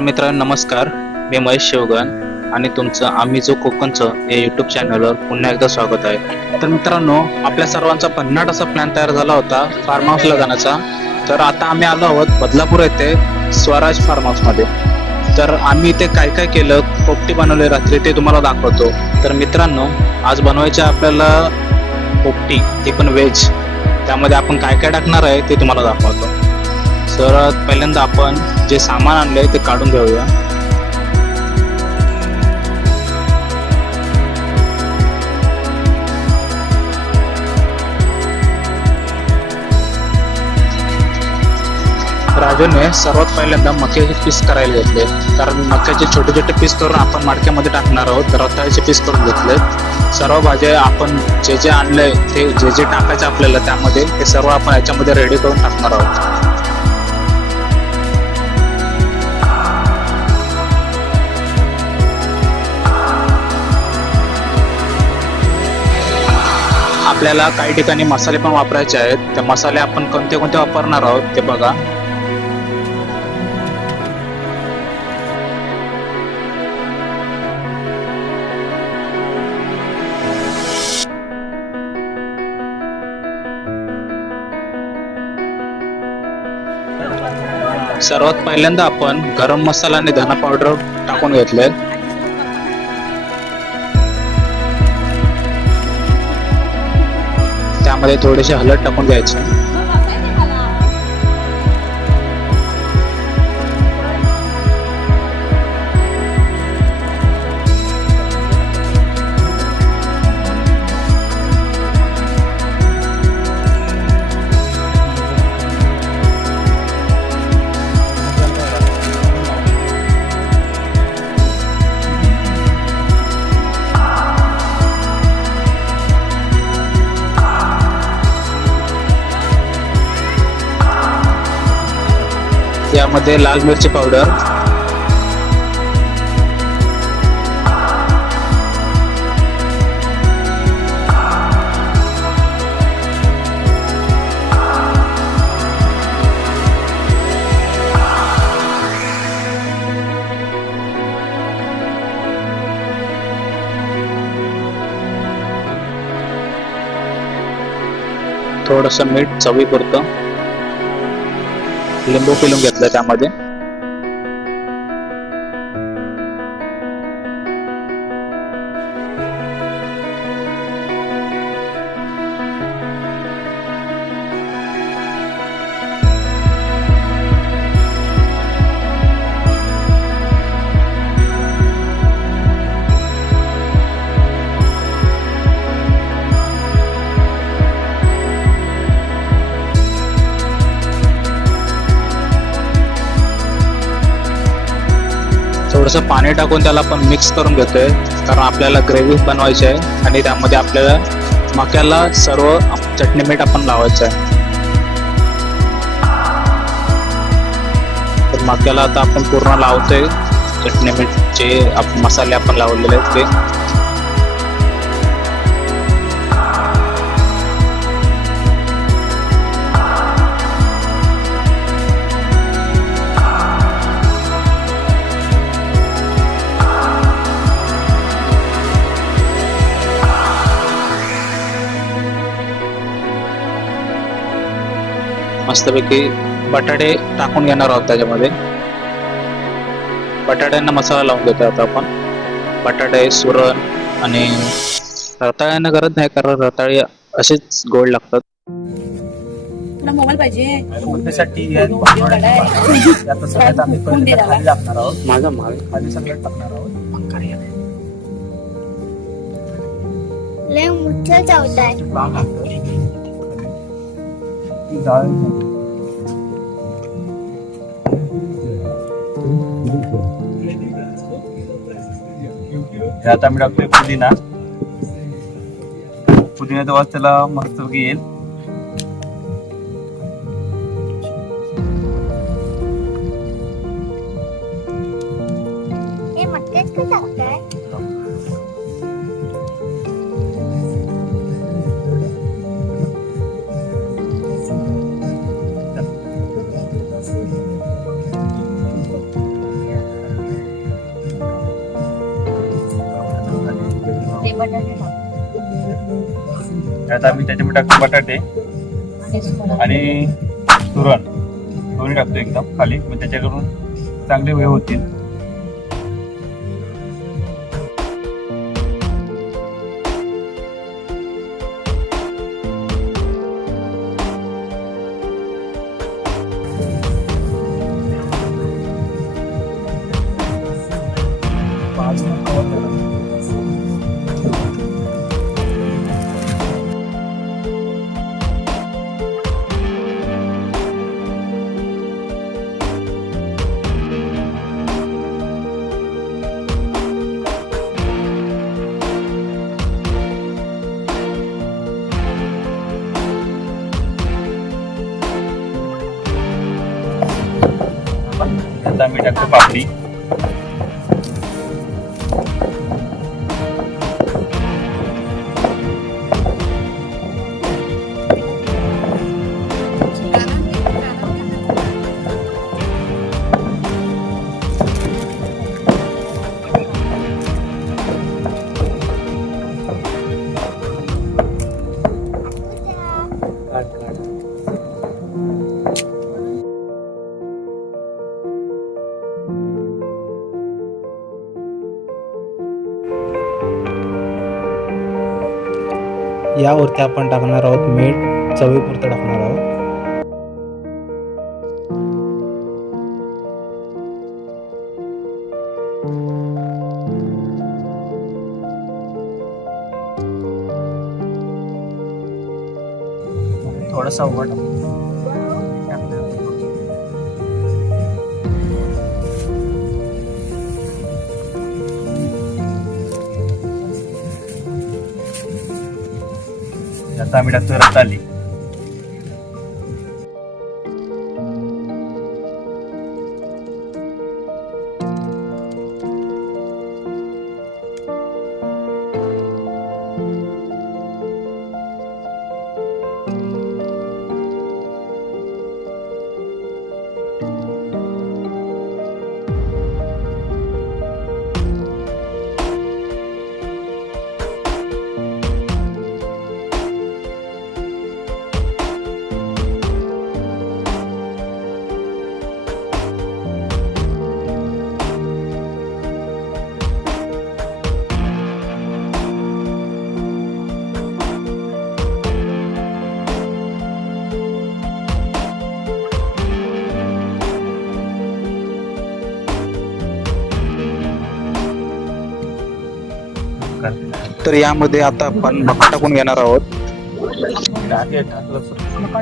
तर मित्रांनो नमस्कार, मी महेश शेवगण आणि तुमचं आम्ही जो कोकणचं या यूट्यूब चॅनलवर पुन्हा एकदा स्वागत आहे. तर मित्रांनो, आपल्या सर्वांचा भन्नाट असा प्लॅन तयार झाला होता फार्म हाऊसला जाण्याचा. तर आता आम्ही आलो आहोत बदलापूर येथे स्वराज फार्म हाऊसमध्ये. तर आम्ही इथे काय काय केलं, पोपटी बनवले रात्री ते तुम्हाला दाखवतो. तर मित्रांनो, आज बनवायचे आपल्याला पोपटी, ते पण व्हेज. त्यामध्ये आपण काय काय टाकणार आहे ते तुम्हाला दाखवतो. तर पहिल्यांदा आपण जे सामान आणले ते काढून घेऊया. राजूने सर्वात पहिल्यांदा मक्याचे पीस करायला घेतले, कारण मक्याचे छोटे छोटे पीस करून आपण मडक्यामध्ये टाकणार आहोत. तर रताळ्याचे पीस करून घेतले. सर्व भाज्या आपण जे जे आणलंय ते जे जे टाकायचं आपल्याला त्यामध्ये, ते सर्व आपण याच्यामध्ये रेडी करून टाकणार आहोत. आपल्याला काही ठिकाणी मसाले पण वापरायचे आहेत. ते मसाले आपण कोणते कोणते वापरणार आहोत ते बघा. सर्वात पहिल्यांदा आपण गरम मसाला आणि धना पावडर टाकून घेतले. त्यामध्ये थोडेसे हळद टाकून द्यायचे. यामध्ये लाल मिरची पावडर, थोडंसं मीठ चवीपुरतं, लिंबू पिळून घेतलं त्यामध्ये. थोडंसं पाणी टाकून त्याला आपण मिक्स करून घेतोय, कारण आपल्याला ग्रेव्ही बनवायची आहे आणि त्यामध्ये आपल्याला मक्याला सर्व चटणी मीठ आपण लावायचं आहे. तर मक्याला आता आपण पूर्ण लावतोय चटणी मीठ, जे मसाले आपण लावलेले आहेत ते. मस्तपैकी बटाटे टाकून घेणार आहोत त्याच्यामध्ये. बटाट्यांना मसाला लावून घेतो आता आपण. बटाटे, सुरण आणि रताळ्यांना गरज नाही, कारण रताळे असेच गोड लागतात. मोबाईल पाहिजे माझा माल खाली सगळं टाकणार आहोत. लय मोठं चावताय. आता मी टाकतोय पुदिना. पुदिन्याचा वास त्याला मस्त येईल. हे मक्याच का टाकताय? त्यात आम्ही त्याच्यामध्ये टाकतो बटाटे आणि सुरण दोन्ही टाकतो एकदम खाली, मग त्याच्याकडून चांगले वेळ होतील. आता आम्ही टाकतो पापडी. यावरती आपण टाकणार आहोत मीठ, चवीपुरतं टाकणार आहोत. थोडासा उघड आता आम्ही टाकतो रताळी. तर यामध्ये आता आपण मका टाकून घेणार आहोत. टाकलं मका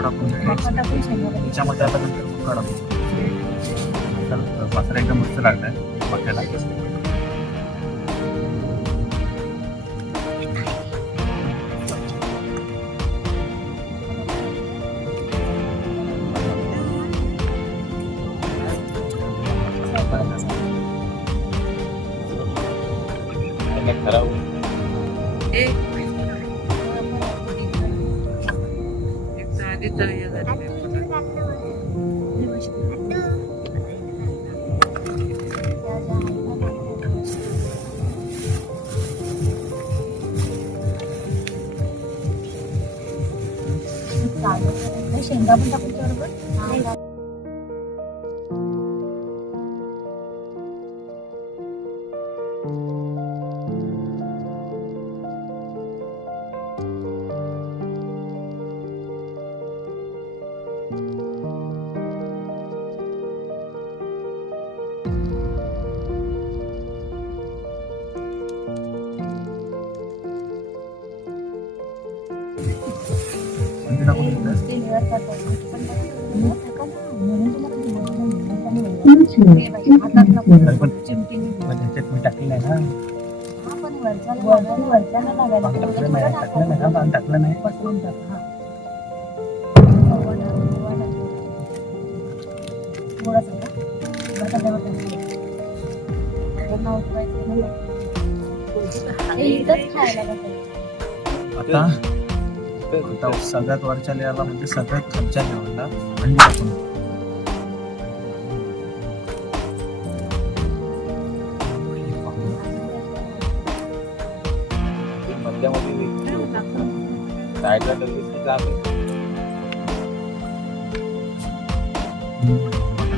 टाकून त्याच्यामध्ये आता नंतर मका टाकू. मसाला एकदम मस्त लागलाय मक्याला. शेंगा पण टाकून बरोबर. ह्याच्यात मी टाकलेलं आहे ना, टाकलं नाही. आता सगळ्यात वरच्या लेअरला म्हणजे सगळ्यात खालच्या लेवलला अंडी टाकून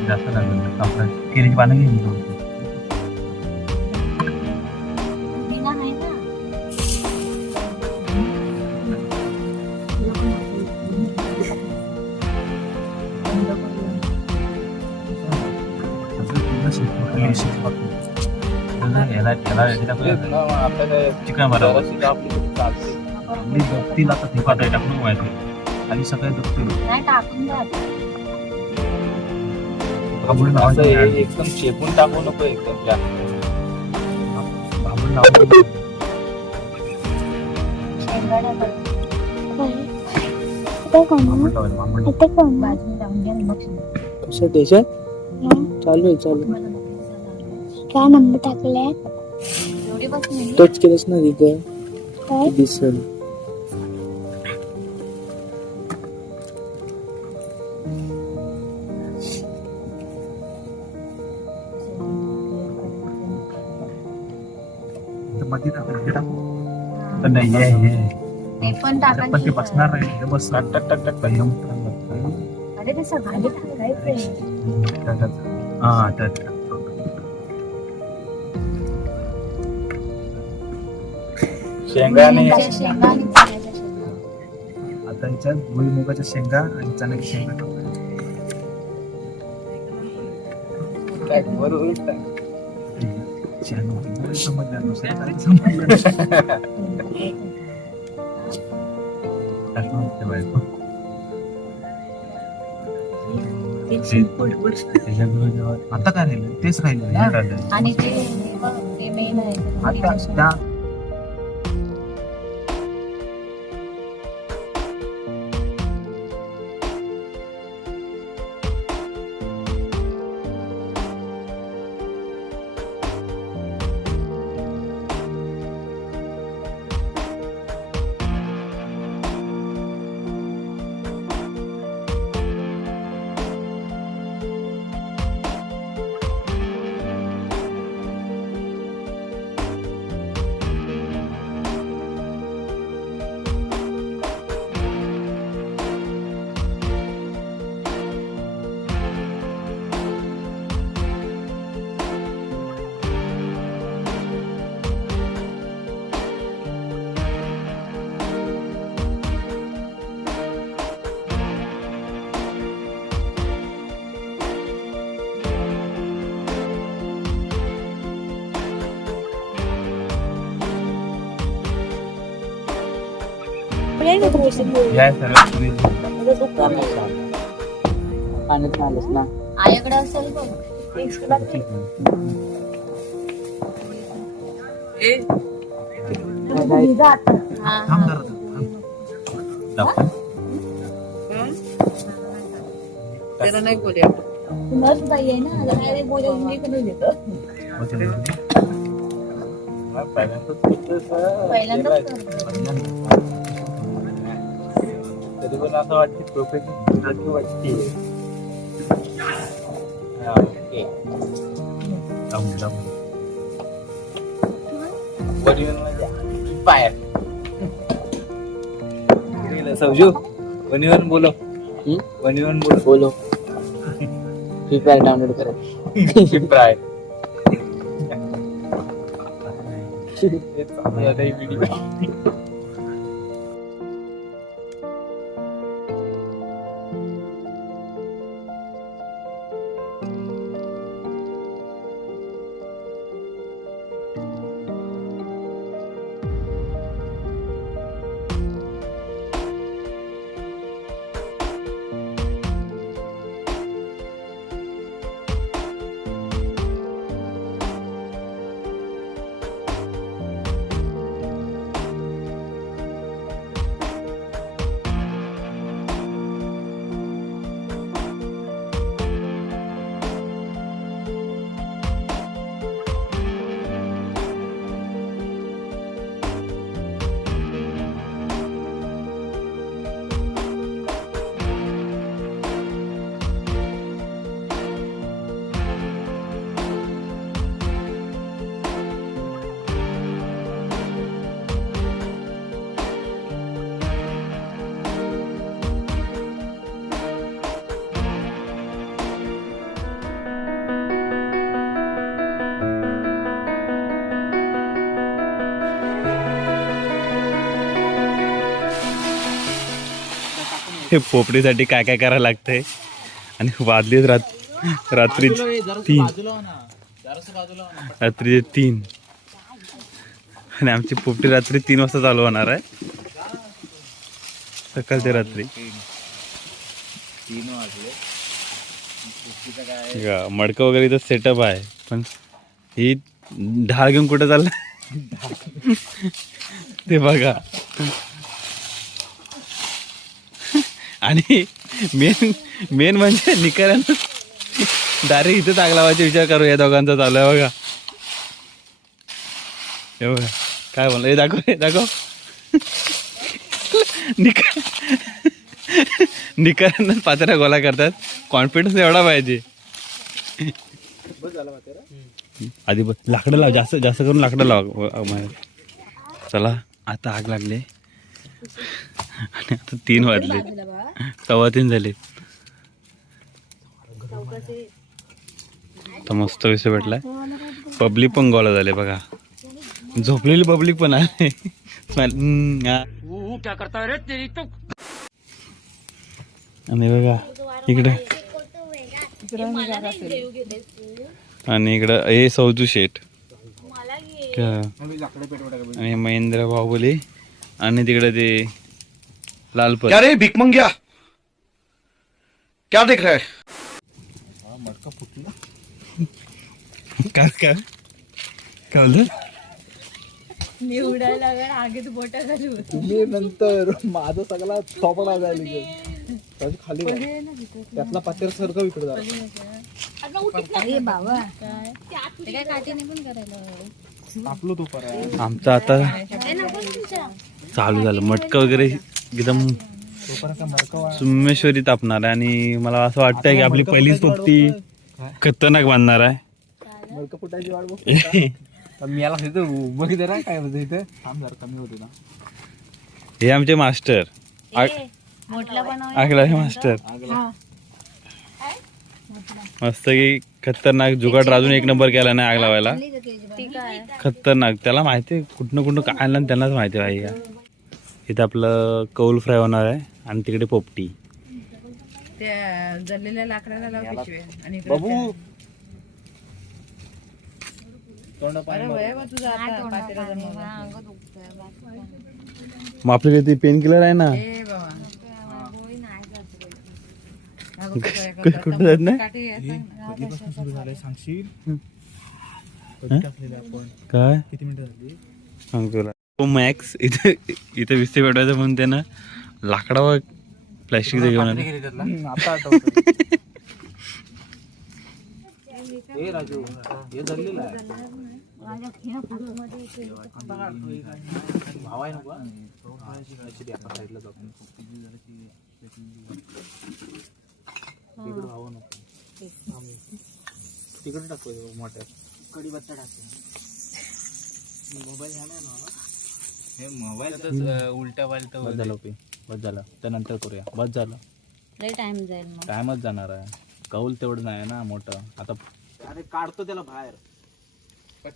जास्त लागलं आपलं केळीची पानं घेऊन बिना आहे ना. चिकन बरोबर दपतील आता ते पातळी टाकून माहिती आणि सगळे दपतील नाही टाकून द्या. भांबून असं हे लावून एकदम शेपून टाकू नको एकदम जास्त. भांबून लावून शेंगाड्या करतो. इथे कोण भांबून लावून भांबून इथे कोण बाजूला लावून घ्या मग शेंगा. कसं त्याच्यात चालू आहे चालू मला नक्की झालं. काय नंबर टाकले एवढी बस नाही. टच केलंस ना तिथं काय दिसल मध्ये टाकून तर नाही हे ते पण पण ते टाकायचं. बसणार नाही हे बस टक टक टक टक एकदम अरे ते सगळं टाकायचंय. हा त्यात शेंगा आणि मुगाच्या शेंगा आणि चण्याच्या शेंगा. आता याच्यात भुईमुगाच्या शेंगा आणि चण्याच्या शेंगा टाकायच्या. काय बरोबर काय. शेंगा समजलं दुसरं काही समजलं नाही. टाकलं ते बाहेर. आता काय राहिलं तेच राहिलं हे राहिलं. आणि ते मेन आहे आता त्या या सर्व पाण्यात मारलंस ना आयाकडे असेल बघ. हा, थांब हा. जरा थांब. त्याला नाही बोलूया नर्स बाई आहे ना जरा काय बोलायला मी करून देतो. पहिल्यांदाच करतो. तरी पण असं वाटते प्रोफेशनल वाटते. हा, ओके. वरील म्हणजे पाय समजू वनीवन बोलो वनीवन बोलो बोलो फ्री फायर डाउनलोड करा प्राय व्हिडिओ बघितले पोपडीसाठी काय काय करायला लागतंय. आणि वाजलेत रात्री 3 रात्री 3 आणि आमची पोपटी रात्री 3 वाजता चालू होणार आहे. सकाळच्या रात्री मडकं वगैरे इथं सेटअप आहे. पण ही ढाळ घेऊन कुठं चाललं ते बघा. आणि मेन म्हणजे निकाऱ्यानं डायरेक्ट इथं आग लावायचा विचार करू. या दोघांचा चालू आहे बघा. हे बघा काय म्हणलं. हे दाखव निकाऱ्यांना पात्र्या गोळा करतात. कॉन्फिडन्स एवढा पाहिजे. आधी लाकडं लाव. जास्त करून लाकडं लाव. चला आता आग लागले आणि आता 3 वाजले. 3:15 झाले. तर मस्त विषय भेटलाय. पब्लिक पण गोळा झाले बघा. झोपलेली पब्लिक पण आहे. आणि बघा इकडे आणि इकडं हे सौजू शेठ आणि महेंद्र बाहुबली आणि तिकडे ते लालपत. क्या रे भीक मंग्या, क्या देख रहा है? काय बोलतो. निवडायला लागला आगीत बोट घालू. नंतर माझा सगळा थोपडा जायला खाली त्यातला पातेर सारखं इकडे झाला. अरे बाबा ते काय काठीने पण करायला आपलं तो पर्याय आमचं आता चालू झालं. मटकं वगैरे एकदम सुमेश्वरी तापणार आहे. आणि मला असं वाटतंय की आपली पहिलीच पोपटी खतरनाक बांधणार आहे. मडकं फुटायची वाट बघ. मी याला बघितलं ना काय होतं इथं. थांब जरा कमी होते ना. हे आमचे मास्टर मोठला आगला मास्टर. मस्त की खतरनाक जुगाड राजून 1 नंबर केला नाही आग लावायला. खतरनाक. त्याला माहिती कुठनं काय आणलं त्यांनाच माहिती आहे. इथं आपलं कौल फ्राय होणार आहे आणि तिकडे पोपटी. त्या जळलेल्या लाकडाला लाव पिशव्या आणि इकडे बाबू अरे वय बा तुझा आता पातेला जमवला. मग आपल्याकडे ते पेन किलर आहे ना. ए बाबा कुठं जात नाही काठी आहे काय किती मिनिटं झाली सांगतो तुला. मॅक्स इथे विस्ते पेटवायचं म्हणून त्यानं लाकडावर प्लॅस्टिकचं घेऊन आलं. आता आठवतं. ए राजू हे धरलेलं आहे. भाव आहे नको साईडला जातो. तिकडे भाव नको. तिकडे टाकतो मोठ्या कडी बत्ता टाकतो. मोबाईल झाला ना हे मोबाईल उलटा पालटा. बस झालं ओके. बस झालं त्यानंतर करूया. बस झालं. लय टाइम जाईल मग. टायमच जाणार आहे. कौल तेवढं नाही ना मोठं. आता अरे काढतो त्याला बाहेर.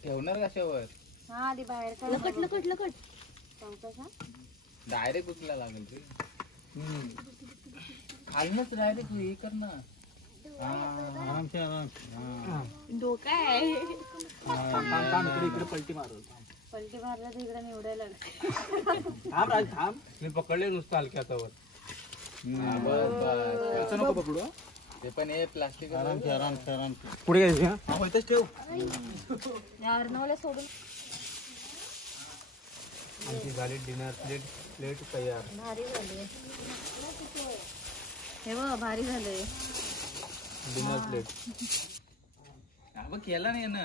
ठेवणार कशावर? हा आधी बाहेर लकट डायरेक्ट उचला लागेल ते. खालनच डायरेक्ट हे कर ना. डोका आहे. इकडे पलटी मारतो. पलटी मारला तर इकडे निवडायला थांब राज थांब. मी पकडले नुसतं हलक्या हातावर. असं नको पकडू. ते पण हे प्लास्टिक पुढे घ्यायचं. हा इथंच ठेव. अर्णवला सोडून आमची झाली डिनर प्लेट तयार. भारी झाले. हे बघ भारी झालंय डिनर प्लेट. केला नाही ना.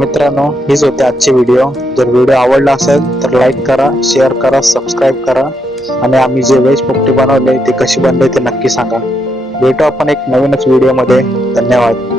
मित्रांनो, हीच होती आजची व्हिडिओ. जर व्हिडिओ आवडला असेल तर लाईक करा, शेअर करा, सबस्क्राईब करा आणि आम्ही जे व्हेज पोपटी बनवले ते कशी बनले ते नक्की सांगा. भेटू आपण एक नवीनच व्हिडिओ मध्ये. धन्यवाद.